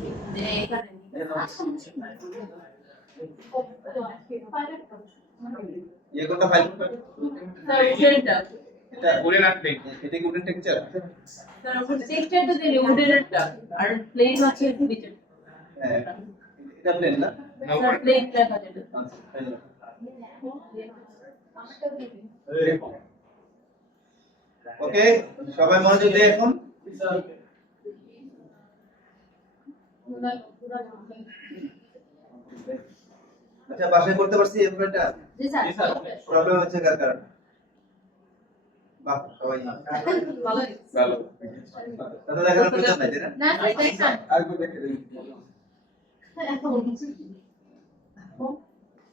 যে এখানে ये कोणता फाइल স্যার উডেনটা এটা উডেন আর প্লেন এটা কি উডেন টেক্সচার স্যার উডেন টেক্সচারটা দিলে উডেনটা আর প্লেন আছে নিচে হ্যাঁ এটা প্লেন না স্যার প্লেন লেখা যেটা ওকে সবাই মনোযোগ দিয়ে এখন আচ্ছা বাসায় করতে পারছি এমপ্লয়টা জি স্যার প্রবলেম হচ্ছে কার কারণে বাহ সবাই ভালো ভালো তাহলে দেখার প্রয়োজন নাই তাই না না স্যার দেখছেন আর কো দেখে দিন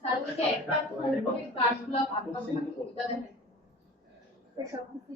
স্যার বলকে একটা কার্ডগুলো ভাগ করতে সুবিধা দেন সব কিছু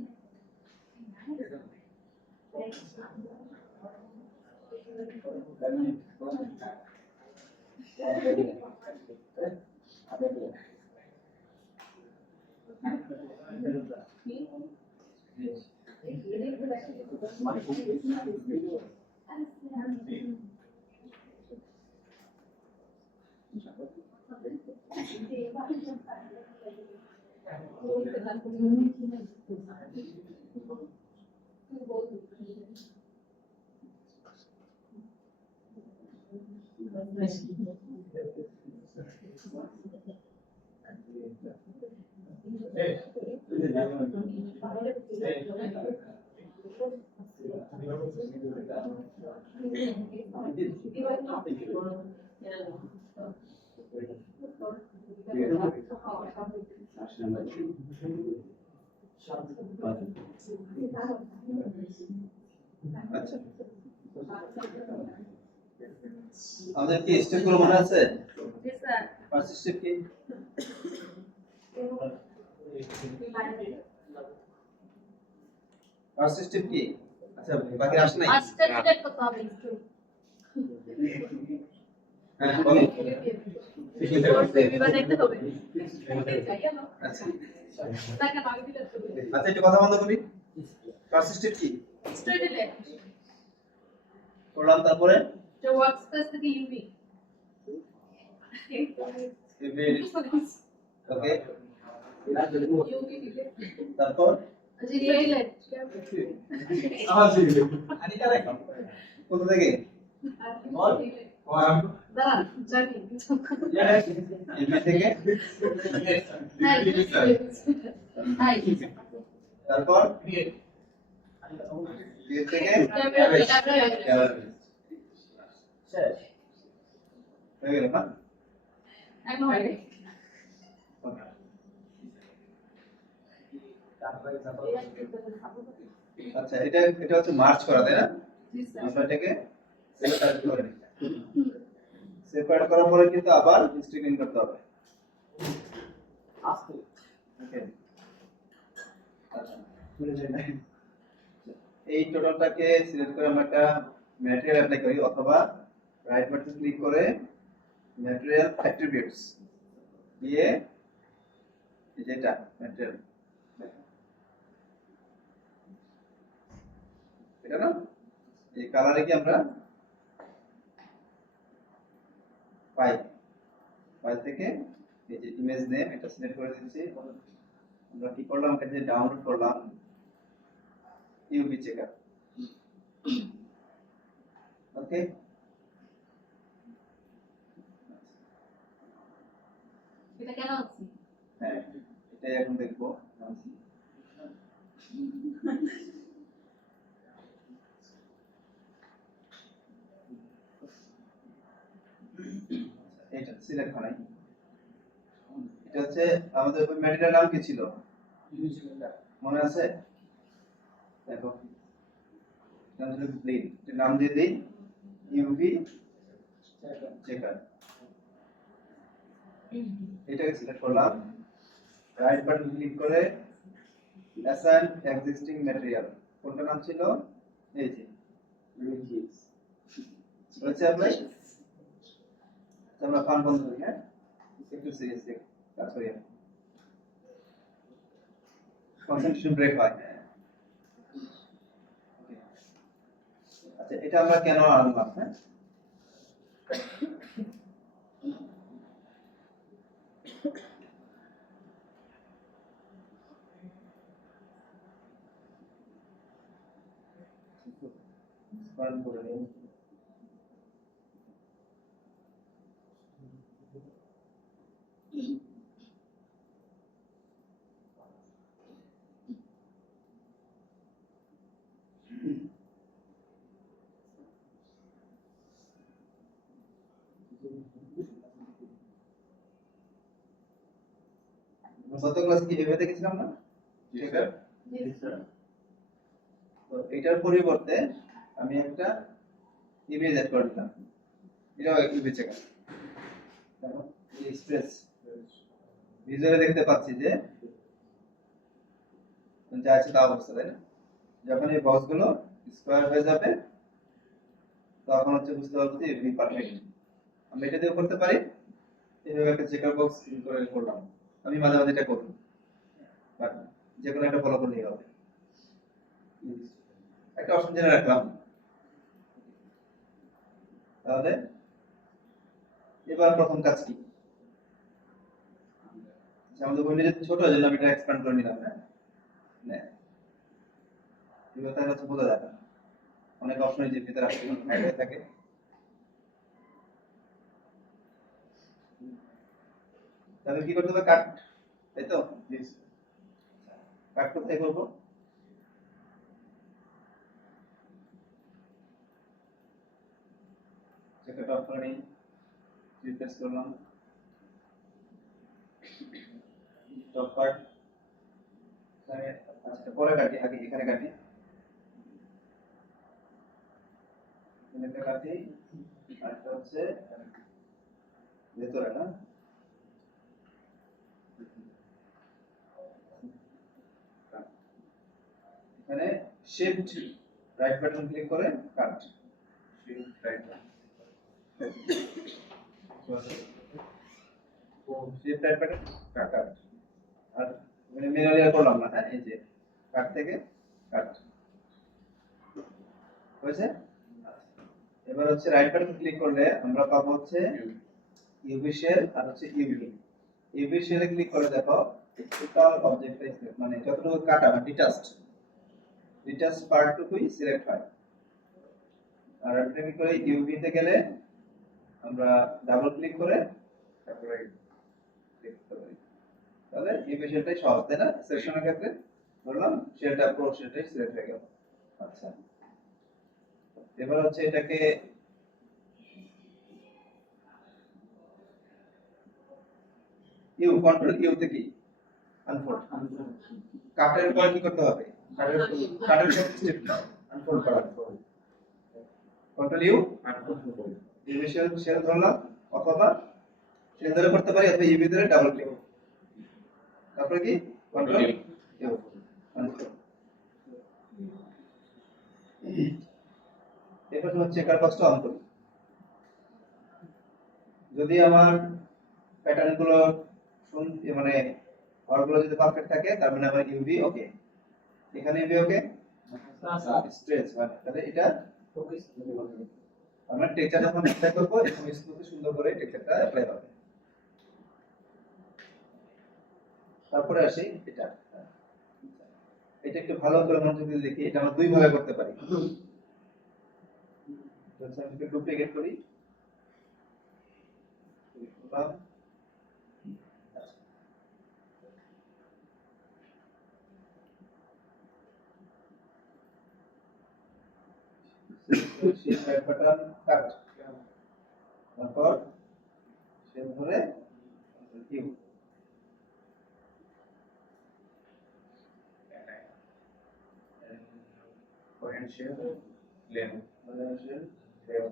আচ্ছা আমাদের কি স্টেপ গুলো মনে আছে জি স্যার ফার্স্ট স্টেপ কি ফার্স্ট স্টেপ কি আচ্ছা বাকি আসে নাই আজকে সিলেক্ট করতে হবে হ্যাঁ বলো বিবাহ দেখতে হবে আচ্ছা তাকে আগে দিলে তো আচ্ছা একটু কথা বন্ধ করি ফার্স্ট স্টেপ কি স্ট্রেট লেফট করলাম তারপরে যে ওয়ার্ক স্পেস থেকে ইউভি ওকে ইউভি দিলে তারপর জি রিয়েলেট কোথা থেকে দাঁড়ান জানি ইউপি থেকে হাই তারপর বিয়ে থেকে শেষ হয়ে গেল না এখন হয় আচ্ছা এটা এটা হচ্ছে মার্চ করা তাই না আমরা এটাকে সেপারেট করে নিই সেপারেট করার পরে কিন্তু আবার স্ট্রিং করতে হবে আস্তে ওকে এই টোটালটাকে সিলেক্ট করে আমরা একটা ম্যাটেরিয়াল অ্যাপ্লাই করি অথবা রাইট বাটন ক্লিক করে ম্যাটেরিয়াল অ্যাট্রিবিউটস দিয়ে যেটা ম্যাটেরিয়াল এটা না এই কালারে কি আমরা ফাইল থেকে এই যে ইমেজ নেম এটা সিলেক্ট করে দিচ্ছি আমরা কি করলাম এটা যে ডাউনলোড করলাম ইউভি চেকার ওকে এটা কেন আছে হ্যাঁ এটাই এখন দেখবো এটা সিলেক্ট করাই এটা হচ্ছে আমাদের ওই ম্যাটেরিয়াল নাম কি ছিল মনে আছে দেখো নাম ছিল ব্লেড এর নাম দিয়ে দেই ইউভি চেকার এটাকে সিলেক্ট করলাম রাইট বাটন ক্লিক করে অ্যাসাইন এক্সিস্টিং ম্যাটেরিয়াল কোনটা নাম ছিল এই যে হচ্ছে অ্যাপ্লাই আমরা ফান বন্ধ করি হ্যাঁ একটু সিরিয়াসলি কাজ করি কনসেন্ট্রেশন ব্রেক হয় আচ্ছা এটা আমরা কেন আনলাম হ্যাঁ স্মরণ করে নিন। গত ক্লাস কি এভাবে দেখেছিলাম না? ঠিক আছে। তো এটার পরিবর্তে আমি একটা ইমেজ অ্যাড করে দিলাম। এটাও একটু বেঁচে গেল। দেখো এই এক্সপ্রেস ভিজুয়ালে দেখতে পাচ্ছি যে যা আছে তা অবস্থা, তাই না? যখন এই বক্সগুলো স্কোয়ার হয়ে যাবে তখন হচ্ছে বুঝতে পারবো যে এগুলি পারফেক্ট। আমরা এটা দিয়েও করতে পারি, এইভাবে একটা চেকার বক্স করে করলাম। আমি মাঝে মাঝে এটা করব, বাট যে কোনো একটা ফলো করলেই হবে। একটা অপশন জেনে রাখলাম। তাহলে এবার প্রথম কাজ কি? আমাদের বইটা যেহেতু ছোট আছে, আমি এটা এক্সপ্যান্ড করে নিলাম। হ্যাঁ, না এবার তাহলে হচ্ছে বোঝা যাবে না। অনেক অপশন যে ভিতরে আসলে হয়ে থাকে। তাহলে কি করতে হবে? কাট, তাই তো? কাট কোথায় করবো? চেকার টপ করে নিই, রিপ্লেস করলাম টপ পার্ট। তাহলে আচ্ছা পরে কাটি, আগে এখানে কাটি, এখানে কাটি। আরেকটা হচ্ছে ভেতরে, না? এখানে শিফট রাইট বাটন ক্লিক করে cut, shift right button, shift right button cut. আর মানে ম্যানুয়ালি আর করলাম না। হ্যাঁ, এই যে কাট থেকে কাট হয়েছে। এবার হচ্ছে রাইট বাটন ক্লিক করলে আমরা পাবো হচ্ছে ইউভি শেল আর হচ্ছে ইউভি। ইউভি শেলে ক্লিক করে দেখো টোটাল অবজেক্ট মানে যতটুকু কাটা মানে ডিটাচ পার্টটুকুই সিলেক্ট হয়। আর এটা ক্লিক করে ইউভি তে গেলে আমরা ডাবল ক্লিক করে তারপরে ক্লিক করতে পারি। তাহলে ইউভি শেলটাই সহজ, তাই না? সেকশনের ক্ষেত্রে ধরলাম শেলটা পুরো শেলটাই সিলেক্ট হয়ে গেল। আচ্ছা, এবার হচ্ছে এটাকে ইউ কন্ট্রোল ইউ তে কি আনফোল্ড, কাটের পর কি করতে হবে? কাটের স্টেপ আনফোল্ড করা, কন্ট্রোল ইউ আনফোল্ড করব। ইউভিশন শেল ধরলাম, অথবা শেল ধরে করতে পারি, অথবা ইউভি ধরে ডাবল ক্লিক, তারপরে কি কন্ট্রোল ইউ আনফোল্ড। এবার হচ্ছে চেকার বক্সটা অন করি। যদি আমার প্যাটার্ন গুলো মানে ঘরগুলো যদি পারফেক্ট থাকে তার মানে আমার ইউভি ওকে, এখানে ইউভি ওকে, স্ট্রেচ মানে তাহলে এটা ফোকাস হবে। আমরা টেক্সচার যখন অ্যাপ্লাই করব এরকম স্মুথলি সুন্দর করে টেক্সচারটা অ্যাপ্লাই হবে। তারপরে আসি এটা, এটা একটু ভালো করে মনোযোগ দিয়ে দেখি। এটা আমরা দুই ভাবে করতে পারি। তো আমি একটু ডুপ্লিকেট করি, প্যাটার্ন কাট, তারপর শেল ধরে ইউ, পয়েন্ট শেল লেন, পয়েন্ট শেল লেন,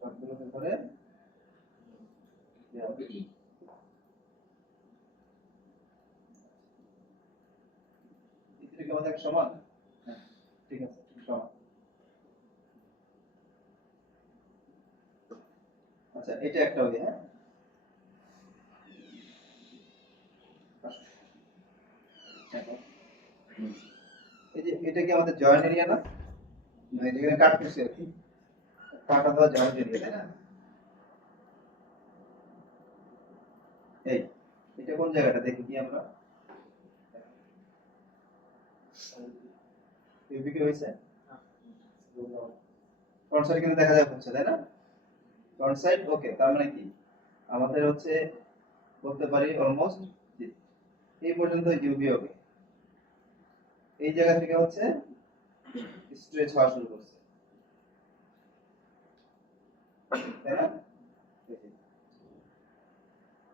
সবগুলোকে ধরে এটা কি আমাদের সমান? হ্যাঁ, ঠিক আছে, সমান। আচ্ছা, এটা একটা ওয়ে। হ্যাঁ, এই যে এটা কি আমাদের জয়েন এরিয়া না? মানে যেখানে কাট করছি আর কি, কাটা দেওয়া জ্যামিতি দিয়ে, তাই না? এই এটা কোন জায়গাটা দেখি কি আমরা ইউবিকে হয়েছে ফ্রন্ট সাইড কিন্তু দেখা যাচ্ছে, তাই না? ফ্রন্ট সাইড ওকে, তার মানে কি আমাদের হচ্ছে বলতে পারি অলমোস্ট এই পর্যন্ত ইউবি হবে, এই জায়গা থেকে হচ্ছে স্ট্রেচ হওয়া শুরু করছে, তাই না?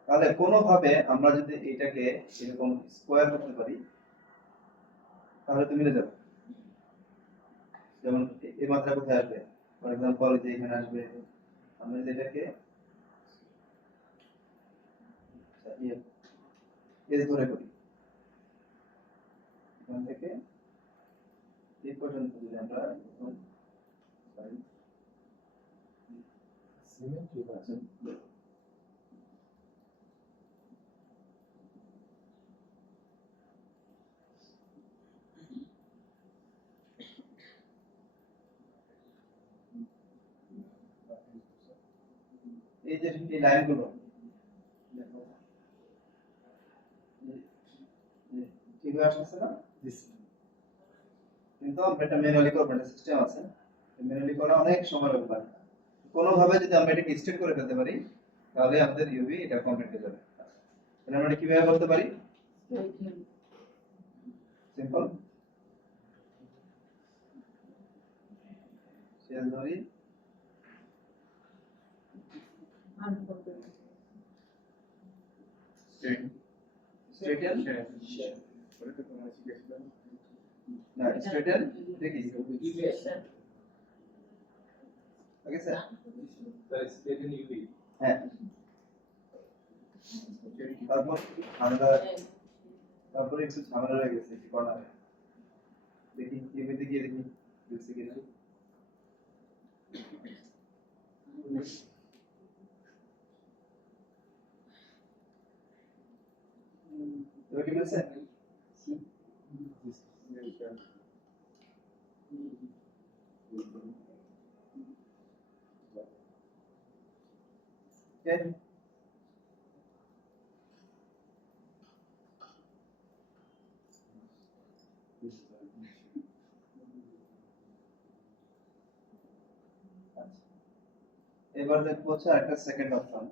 তাহলে কোনোভাবে আমরা যদি এটাকে এরকম স্কোয়ার করতে পারি তাহলে তো মিলে যাবে। যেমন এই মাত্রা কোথায় আসবে, ফর এক্সাম্পল যে এখানে আসবে, আমরা যদি এটাকে এস ধরে করি, এখান থেকে এই পর্যন্ত যদি আমরা সিমেট্রি আছে, এই যে এই লাইনগুলো ঠিকভাবে আসছে না? কিন্তু আমরা এটা ম্যানুয়ালি করব, একটা সিস্টেম আছে, ম্যানুয়ালি করা অনেক সময় লাগবে। কোনোভাবে যদি আমরা এটাকে স্ট্রেট করে ফেলতে পারি তাহলে আমাদের ইউভি এটা কমপ্লিট হয়ে যাবে। তাহলে আমরা এটা কিভাবে করতে পারি? সিম্পল, শেল ধরি, স্ট্রেটেন না স্ট্রেটেন দেখি ওকে স্যার, স্ট্রেটেন ইউবি। হ্যাঁ তারপর আমরা তারপরে একটু ঝামেলা হয়ে গেছে কি করা হবে, দেখি ইউভিতে গিয়ে দেখি বুঝছি কিনা। এবার কি বলছে? Okay. এবার দেখবো হচ্ছে একটা সেকেন্ড অপশন,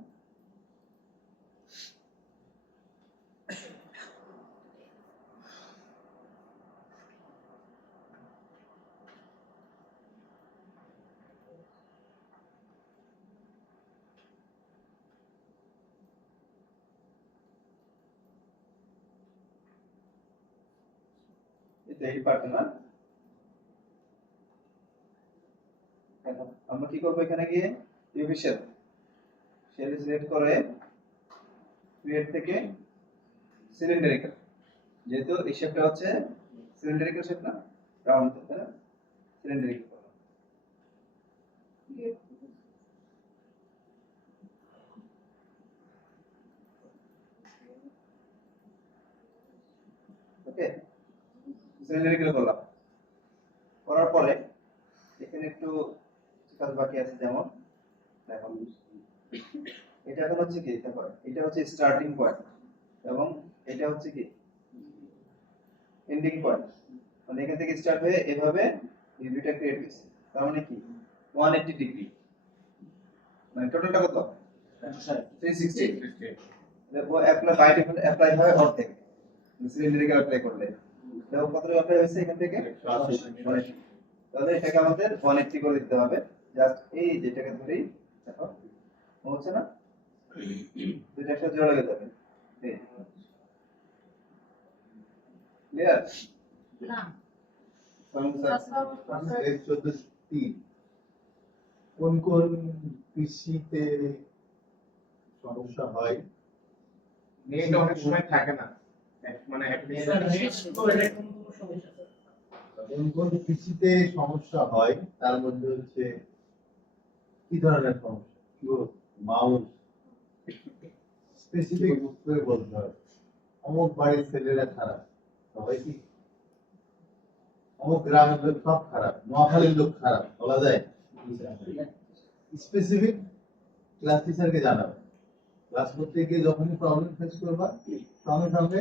এটা এই পার্ট না, আমরা কি করবো এখানে গিয়ে ইউভি শেল সিলেক্ট করে ক্রিয়েট থেকে সিলিন্ডারিক্যাল, যেহেতু এই শেপটা হচ্ছে সিলিন্ডারিক্যাল শেপ না, রাউন্ড, তাই না? সিলিন্ডারিক্যাল ওকে, সিলিন্ডারিক্যাল করলাম, করার পরে এখানে একটু কাজ বাকি আছে, যেমন দেখো এটা এখন হচ্ছে কি, দেখো এটা হচ্ছে স্টার্টিং পয়েন্ট এবং এটা হচ্ছে কি এন্ডিং পয়েন্ট, মানে এখান থেকে স্টার্ট হয়ে এভাবে ভিউটা ক্রিয়েট হয়েছে, তার মানে কি 180 ডিগ্রি, মানে টোটালটা কত 360, ও অ্যাপ্লাই বাই ডিফল্ট অ্যাপ্লাই হয় অর্ধেক, সিলিন্ডারিক্যাল অ্যাপ্লাই করলে দেখো কতটা অ্যাপ্লাই হয়েছে এখান থেকে 180, তাহলে এটাকে আমাদের 180 করে দিতে হবে, জাস্ট এই যেটাকে ধরেই দেখো হচ্ছে না, দুইটা একসাথে জোড়া লেগে যাবে, ক্লিয়ার না কোন কোন কৃষিতে সমস্যা হয়? নেট অনেক সময় থাকে না, মানে কোন কোন কৃষিতে সমস্যা হয় তার মধ্যে হচ্ছে কি ধরনের সমস্যা, মাউস স্পেসিফিক করে বলতে হয়, অমুক বাড়ির ছেলেরা খারাপ, সবাই কি অমুক গ্রামের লোক সব খারাপ, নোয়াখালীর লোক খারাপ বলা যায়? স্পেসিফিক ক্লাস টিচারকে জানাবে। ক্লাস করতে গিয়ে যখনই প্রবলেম ফেস করবা সঙ্গে সঙ্গে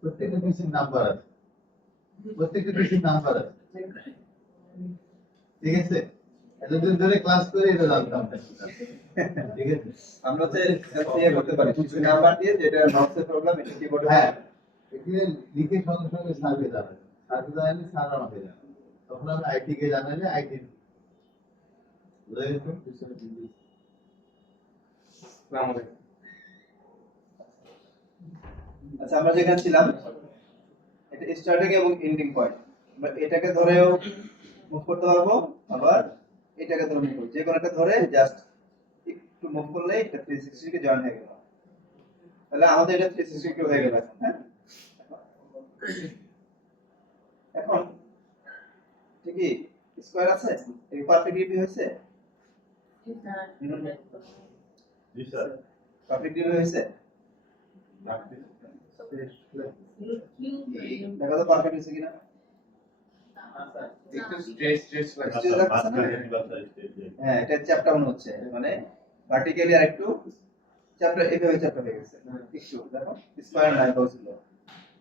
প্রত্যেকটা পিসির নাম্বার আছে, প্রত্যেকটা পিসির নাম্বার আছে, ঠিক আছে? এতদিন ধরে ক্লাস করে এটা জানতাম না, ঠিক আছে? আমরা হচ্ছে ইয়ে করতে পারি কিছু নাম্বার দিয়ে যেটা নোটসের প্রবলেম এটা কি করতে হ্যাঁ, এখানে লিখে সঙ্গে সঙ্গে স্যারকে জানাবে, স্যারকে জানালে স্যার আমাকে জানাবে, তখন আমি আইটি কে জানালে আইটি। আচ্ছা আমরা যেখানে ছিলাম এটা স্টার্টিং এবং এন্ডিং পয়েন্ট, আমরা এটাকে ধরেও মুভ করতে পারবো, আবার এটাকে ধরে মুভ করবো, যে কোনো একটা ধরে জাস্ট একটু মুভ করলে এটা 360 কে জয়েন হয়ে গেল, তাহলে আমাদের এটা 360 কে হয়ে গেল। হ্যাঁ এখন ঠিকই স্কয়ার আছে, এই পারফেক্ট ডিগ্রি হয়েছে, জি স্যার। পারফেক্ট ডিগ্রি হয়েছে, দেখো তো পারফেক্ট হয়েছে কিনা। একটু স্ট্রেস লাগছে। হ্যাঁ এটা চ্যাপ্টার মনে হচ্ছে, মানে ভার্টিক্যালি আর একটু চ্যাপ্টার এইভাবে চ্যাপ্টার হয়ে গেছে একটু, দেখো স্কয়ার নাই বলছিল,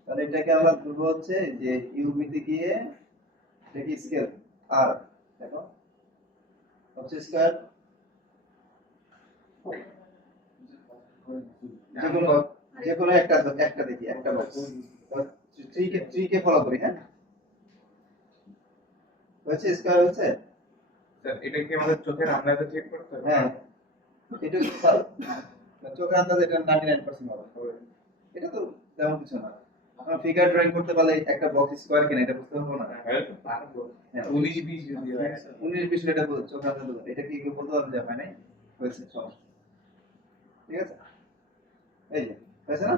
তাহলে এটাকে আমরা ধরবো হচ্ছে যে ইউবি তে গিয়ে এটা কি স্কেল আর দেখো হচ্ছে স্কয়ার, যে কোনো একটা একটা দেখি, একটা বক্স 3 কে ফলো করি। হ্যাঁ হচ্ছে স্কয়ার হচ্ছে, স্যার এটা কি আমাদের চোখের আন্দাজে চেক করতে হবে? হ্যাঁ এটা চোখের আন্দাজে এটা 99% হবে, এটা তো তেমন কিছু না। আমরা ফিগার ড্রয়িং করতে পারলে একটা বক্স স্কয়ার কিনা এটা বুঝতে পারবো না। হ্যাঁ পারবো। হ্যাঁ 19-20 যদি হয়। 19 বিষয় এটা চোখের আন্দাজে বলতে, এটা কি কেউ বলতে পারবে যে হয় নাই, হয়েছে সমস্যা, ঠিক আছে? এই যে হয়েছে না,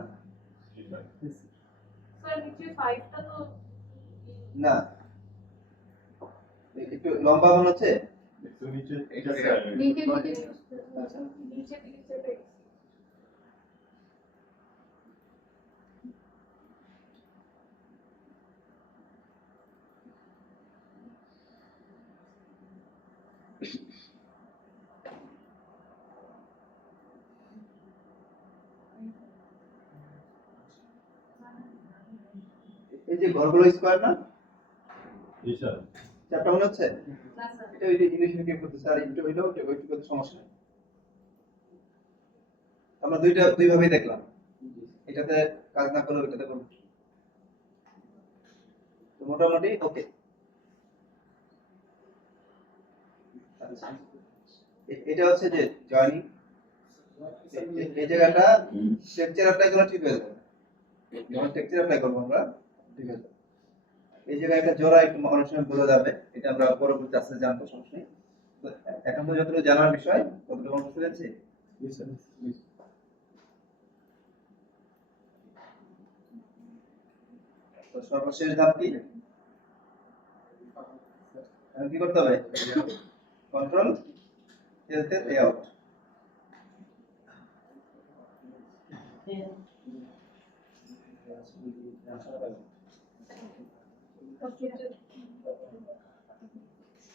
স্যার নিচে 5 টা তো না একটু লম্বা মনে হচ্ছে। একটু নিচে এটা নিচে আচ্ছা নিচে দিকে চেপে এই যে ঘরগুলো স্কয়ার না, জি স্যার। চ্যাপ্টার মনে হচ্ছে, না স্যার এটা ওই যে ইংলিশ লিখে করতেছে আর একটু হইলো ওইটুকু করতে সমস্যা নেই। আমরা দুই ভাবেই দেখলাম, এটাতে কাজ না করলে ওইটাতে করব, তো মোটামুটি ওকে। আচ্ছা এটা হচ্ছে যে জয়েনিং, এই জায়গাটা টেক্সচার অ্যাপ্লাই করা ঠিক হয়ে যাবে, যখন টেক্সচার অ্যাপ্লাই করবো আমরা ঠিক আছে, এই জায়গায় একটা জোড়া একটু অনেক সময় বোঝা যাবে, এটা আমরা পরবর্তী ক্লাসে জানবো, সমস্যা নেই। তো এখন তো যতটুকু জানার বিষয় ততটুকু আমরা বুঝতে পেরেছি। তো সর্বশেষ ধাপ কি, এখন কি করতে হবে, কন্ট্রোল এলতে এ আউট,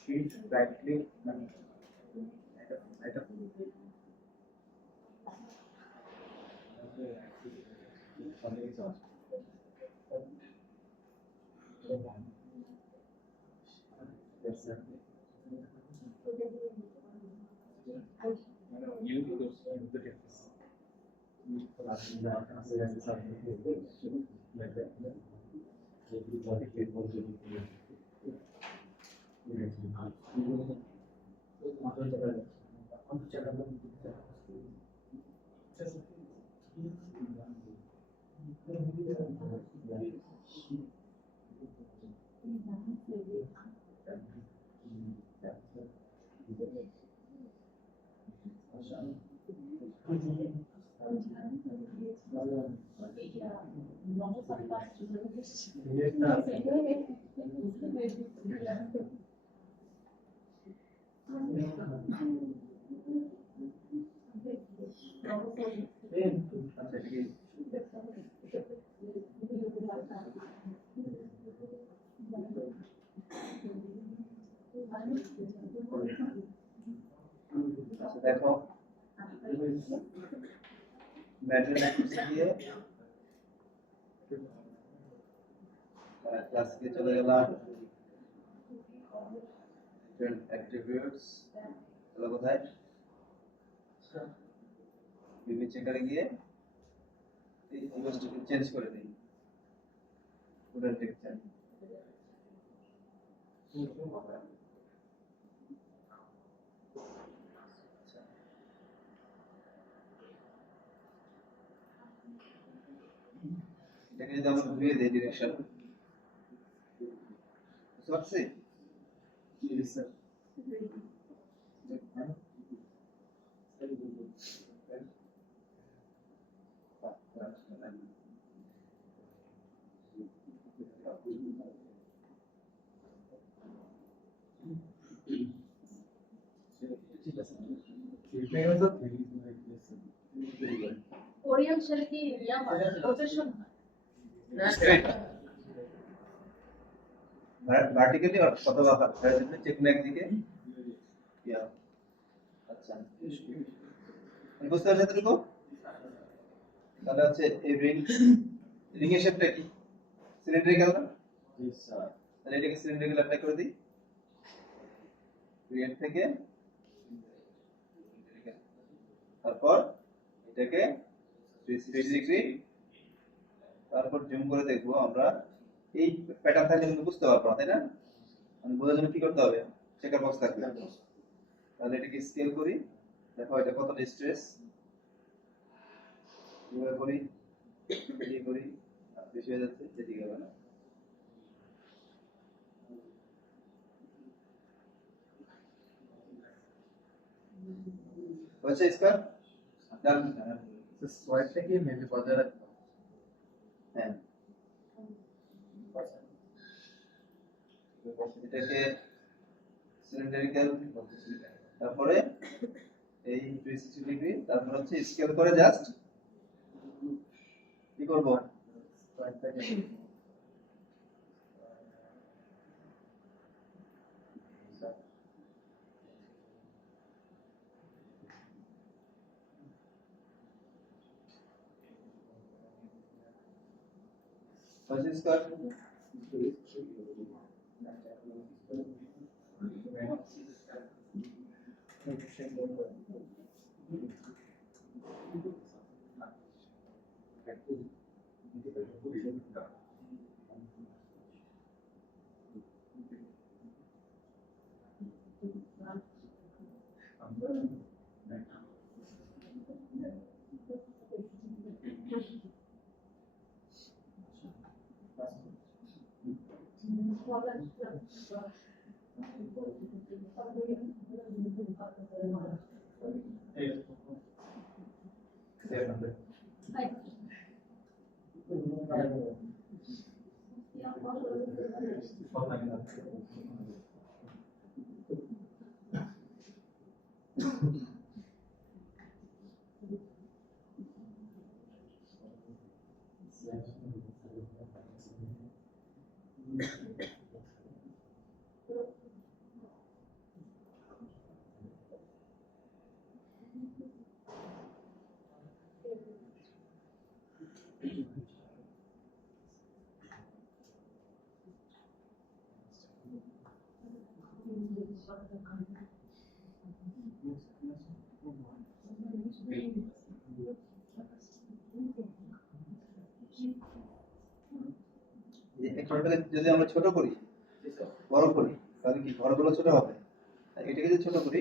শিট রাইট ক্লিক এটা ইউ the difference. আচ্ছা এটা কি দেখো ম্যাটেরিয়াল দিয়ে ক্লাসে চলে গেলাম অ্যাট্রিবিউটস হলো কোথায় বিবি চেকারে গিয়ে এই ইমেজটাকে চেঞ্জ করে দিই পুরো টেক্সচার এটাকে যদি আমরা ঘুরিয়ে দিই ডিরেকশন বুঝতে পারছি কোরিয়ান শেল কি ইয়া হয় রোটেশন ভার্টিক্যালি অথবা হরাইজন্টালি যে কোনো একদিকে ইয়া আচ্ছা বুঝতে পারছেন এতটুকু তাহলে হচ্ছে এই রিং এর শেপটা কি সিলিন্ড্রিক্যাল না তাহলে এটাকে সিলিন্ড্রিক্যাল অ্যাপ্লাই করে দিই ক্রিয়েট থেকে তারপর এটাকে 360 ডিগ্রি তারপর জুম করে দেখবো আমরা এই প্যাটার্ন থাকলে কিন্তু বুঝতে পারবো না তাই না মানে বোঝার জন্য কি করতে হবে চেকার বক্স থাকবে তাহলে এটাকে স্কেল করি দেখো এটা কতটা স্ট্রেস এভাবে করি এই করি বেশি হয়ে যাচ্ছে এদিকে হবে না হয়েছে স্কয়ার ডান স্কোয়ারটাকে মেপে বজায় রাখতে হ্যাঁ এটাকে সিলিন্ডারিক্যাল তারপরে এই 360 ডিগ্রি তারপর হচ্ছে স্কেল করে জাস্ট কি করব স্কোয়ারটাকে হয়েছে স্কয়ার এখানে যদি আমরা ছোট করি বড় করি তাহলে কি ঘরগুলো ছোট হবে এটাকে যদি ছোট করি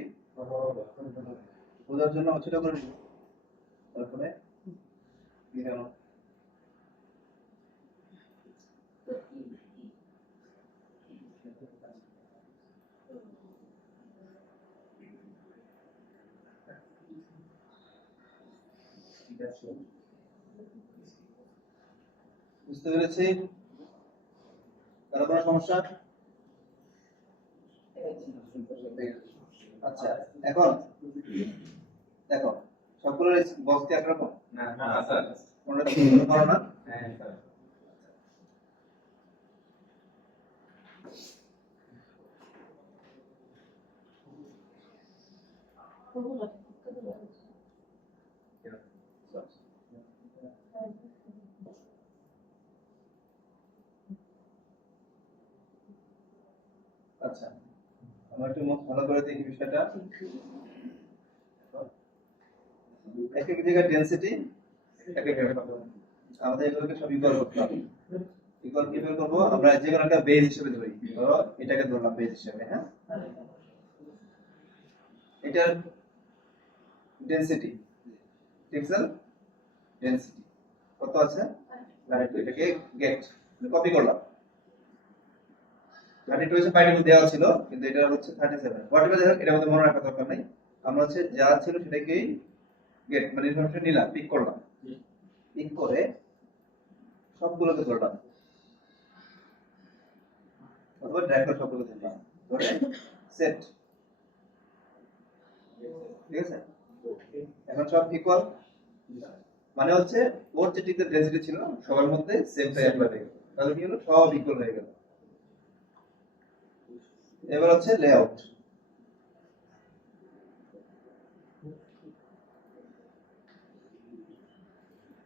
বোঝার জন্য ছোট করে নিই তারপরে মিলানো বুঝতে পেরেছি কারো কোনো সমস্যা আচ্ছা এখন দেখো সবগুলোর বক্স কি একরকম না স্যার কোনটা কোনো করো না হ্যাঁ স্যার প্রভু আচ্ছা, আমরা একটু মুখ ভালো করে দেখি বিষয়টা। এক এক জায়গায় ডেনসিটি এক এক রকম। আমাদের এগুলোকে সব ইকুয়াল করতে হবে। ইকুয়াল কিভাবে করবো? আমরা যে কোনো একটা বেজ হিসেবে ধরি। ধরো এটাকে ধরলাম বেজ হিসেবে, হ্যাঁ? এটার ডেনসিটি, পিক্সেল ডেনসিটি কত আছে? আর এটাকে গেট কপি করলাম। 32 হচ্ছে বাই ডিফল্ট দেওয়া ছিল, কিন্তু এটা হচ্ছে 37। হোয়াটএভার যাই হোক, এটা আমাদের মনে রাখার দরকার নেই। আমরা হচ্ছে যা ছিল সেটাকেই গেট মানে ইনফরমেশন নিলাম, পিক করলাম। পিক করে সবগুলোকে ধরলাম, অথবা ড্র্যাগ করে সবগুলো ধরলাম, ধরে সেট। ঠিক আছে? এখন সব ইকুয়াল, মানে হচ্ছে ওর যে টিকের ডেনসিটি ছিল সবার মধ্যে সেমটা অ্যাপ্লাই হয়ে গেল। তাহলে কি হলো? সব ইকুয়াল হয়ে গেল। এবার হচ্ছে লেআউট।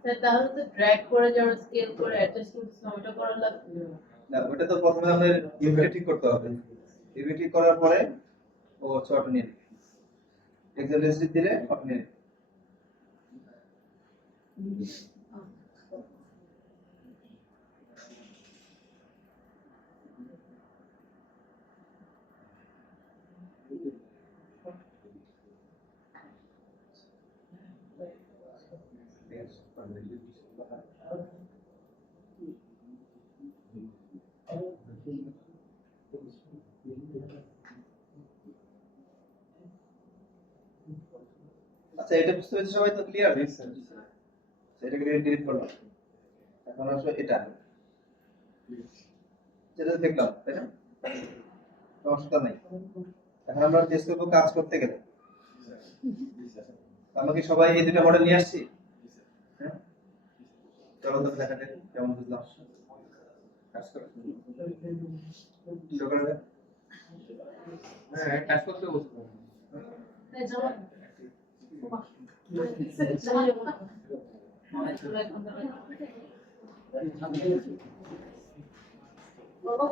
স্যার তাহলে তো ড্র্যাগ করে যারা স্কেল করে অ্যাডজাস্ট করতে ওটা করা লাগবে না, ওটা তো প্রথমে আমাদের ইউনিট ঠিক করতে হবে। ইউনিট ঠিক করার পরে ও হচ্ছে অটো নিয়ে নেবে। এক্সেল ডেনসিটি দিলে অটো নিয়ে নেবে। আচ্ছা, এটা বুঝতে পেরেছি সবাই তো? ক্লিয়ার? এটাকে ডিলিট করলাম। এখন আসলে এটা যেটা দেখলাম, তাই না? সমস্যা নাই। এখন আমরা টেস্ট করবো কাজ করতে গেলে। আমরা কি সবাই এই দুটো মডেল নিয়ে আসছি? হ্যাঁ, চলো তো দেখা যাক কেমন বুঝলাম। কাজ করে শুরু করা যাক। হ্যাঁ, কাজ করতে বসবো। বাবা